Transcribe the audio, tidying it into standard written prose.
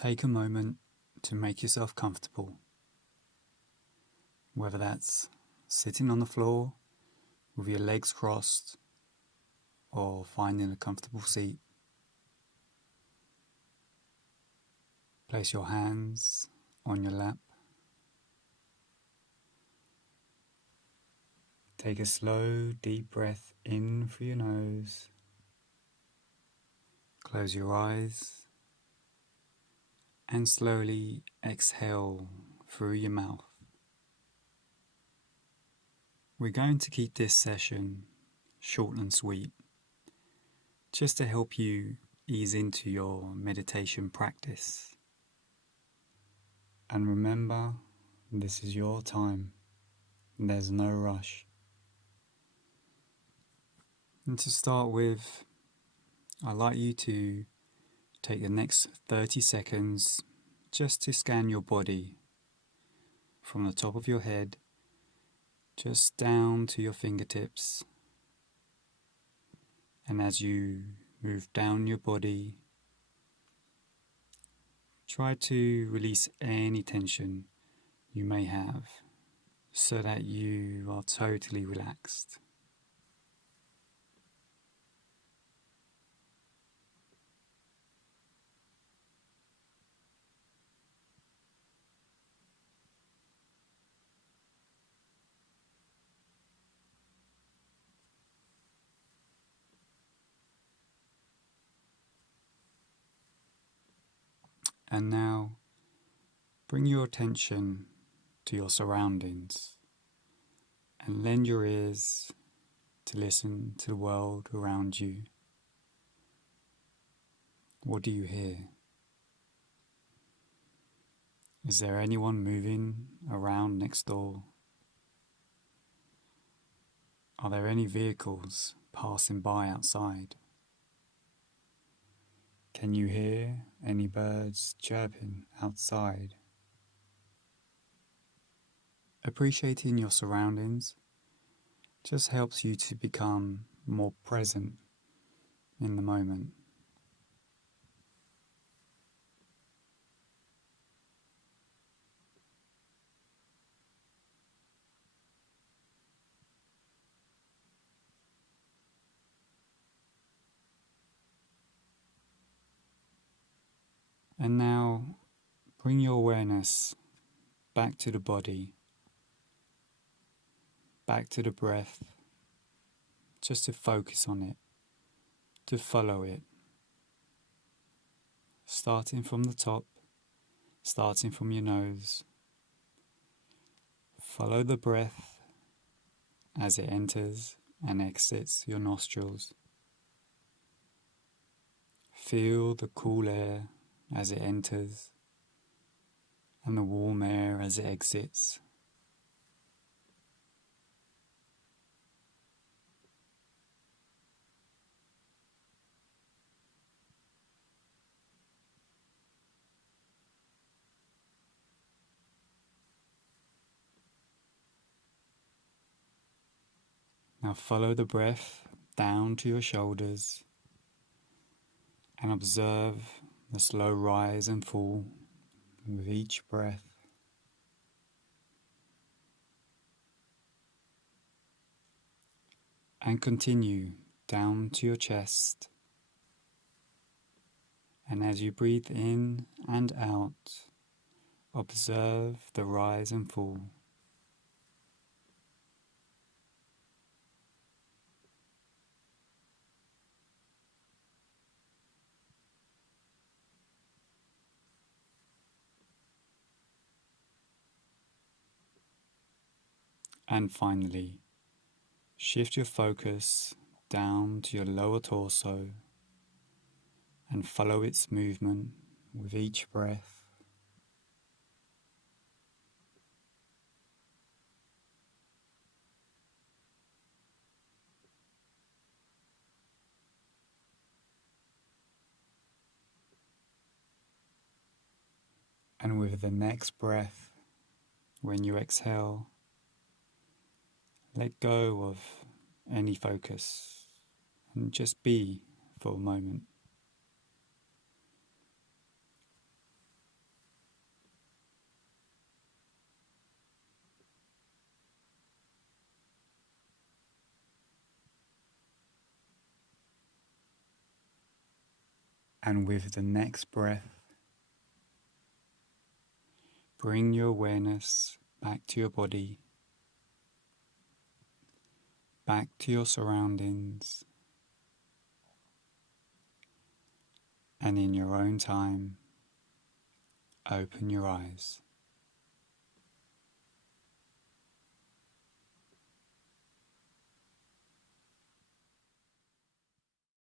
Take a moment to make yourself comfortable, whether that's sitting on the floor with your legs crossed or finding a comfortable seat. Place your hands on your lap. Take a slow, deep breath in through your nose. Close your eyes and slowly exhale through your mouth. We're going to keep this session short and sweet, just to help you ease into your meditation practice. And remember, this is your time. There's no rush. And to start with, I'd like you to take the next 30 seconds just to scan your body from the top of your head just down to your fingertips. And as you move down your body, try to release any tension you may have so that you are totally relaxed. And now, bring your attention to your surroundings and lend your ears to listen to the world around you. What do you hear? Is there anyone moving around next door? Are there any vehicles passing by outside? Can you hear any birds chirping outside? Appreciating your surroundings just helps you to become more present in the moment. And now, bring your awareness back to the body, back to the breath, just to focus on it, to follow it. Starting from the top, starting from your nose. Follow the breath as it enters and exits your nostrils. Feel the cool air as it enters and the warm air as it exits. Now follow the breath down to your shoulders and observe the slow rise and fall with each breath. And continue down to your chest. And as you breathe in and out, observe the rise and fall. And finally, shift your focus down to your lower torso and follow its movement with each breath. And with the next breath, when you exhale, let go of any focus and just be for a moment. And with the next breath, bring your awareness back to your body, back to your surroundings, and in your own time, open your eyes.